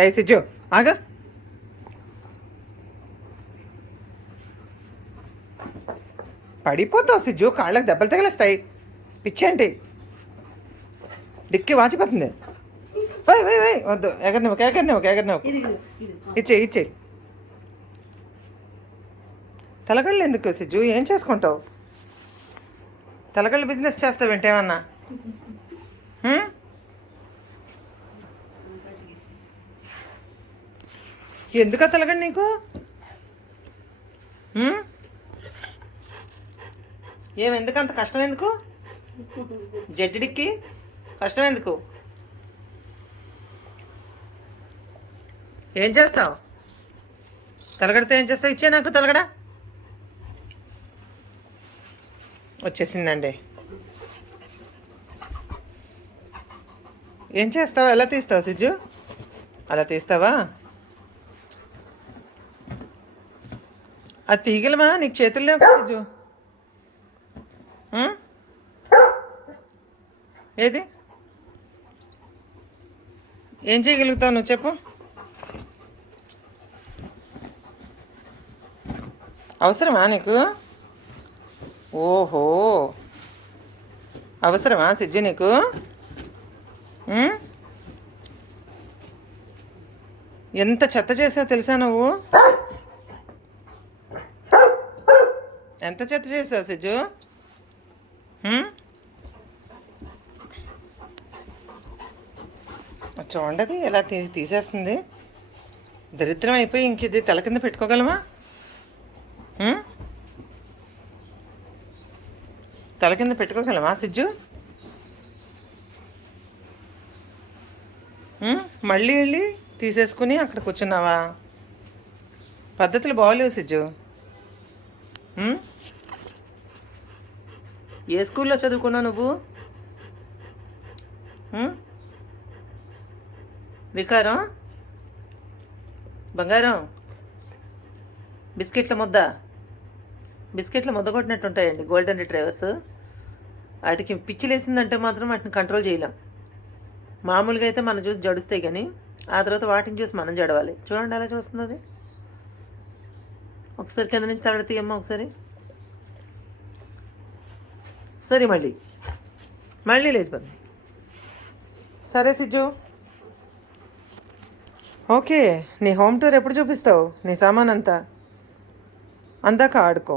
ఏ సిజ్జు ఆగా. పడిపోతావు సిజ్జు, కాళ్ళకి దెబ్బలు తగిలేస్తాయి. పిచ్చేంటి, డిక్కి వాచిపోతుంది. వద్దు, ఎగరనివ్వకు. ఇచ్చే తలగళ్ళు ఎందుకు సిజ్జు? ఏం చేసుకుంటావు? తలగళ్ళు బిజినెస్ చేస్తావేంటి ఏమన్నా? ఎందుకు తలగండి నీకు? ఎందుకు అంత కష్టం? ఎందుకు జడ్డికి కష్టం? ఎందుకు? ఏం చేస్తావు? తలగడితే ఏం చేస్తావు? ఇచ్చే నాకు తలగడ. వచ్చేసిందండి. ఏం చేస్తావు? ఎలా తీస్తావు సిజ్జు? అలా తీస్తావా? అది తీగలమా నీకు? చేతుల్లో సిజ్జు ఏది? ఏం చేయగలుగుతావు నువ్వు చెప్పు? అవసరమా నీకు? ఓహో, అవసరమా సిజ్జు నీకు? ఎంత చెత్త చేసావు తెలుసా నువ్వు? ఎంత చెత్త చేసావు సిజ్జు? చూడండి ఎలా తీసేస్తుంది. దరిద్రం అయిపోయి ఇంక ఇది తల కింద పెట్టుకోగలమా? తల కింద పెట్టుకోగలమా సిజ్జు? మళ్ళీ వెళ్ళి తీసేసుకుని అక్కడ కూర్చున్నావా? పద్ధతులు బాగోలేవు సిజ్జు. ఏ స్కూల్లో చదువుకున్నావు నువ్వు? వికారం, బంగారం, బిస్కెట్ల ముద్ద కొట్టినట్టు ఉంటాయండి గోల్డెన్ రిట్రైవర్స్. వాటికి పిచ్చి లేసిందంటే మాత్రం వాటిని కంట్రోల్ చేయలేం. మామూలుగా అయితే మనం చూసి జడుస్తాయి, కానీ ఆ తర్వాత వాటిని చూసి మనం జడవాలి. చూడండి ఎలా చూస్తుంది అది. ఒకసారి కింద నుంచి తగడ తీయమ్మా ఒకసారి. సరే, మళ్ళీ లేచిపోతుంది. సరే సిజ్జు, ఓకే. నీ హోమ్ టూర్ ఎప్పుడు చూపిస్తావు? నీ సామాన్ అంతా అందాక ఆడుకో.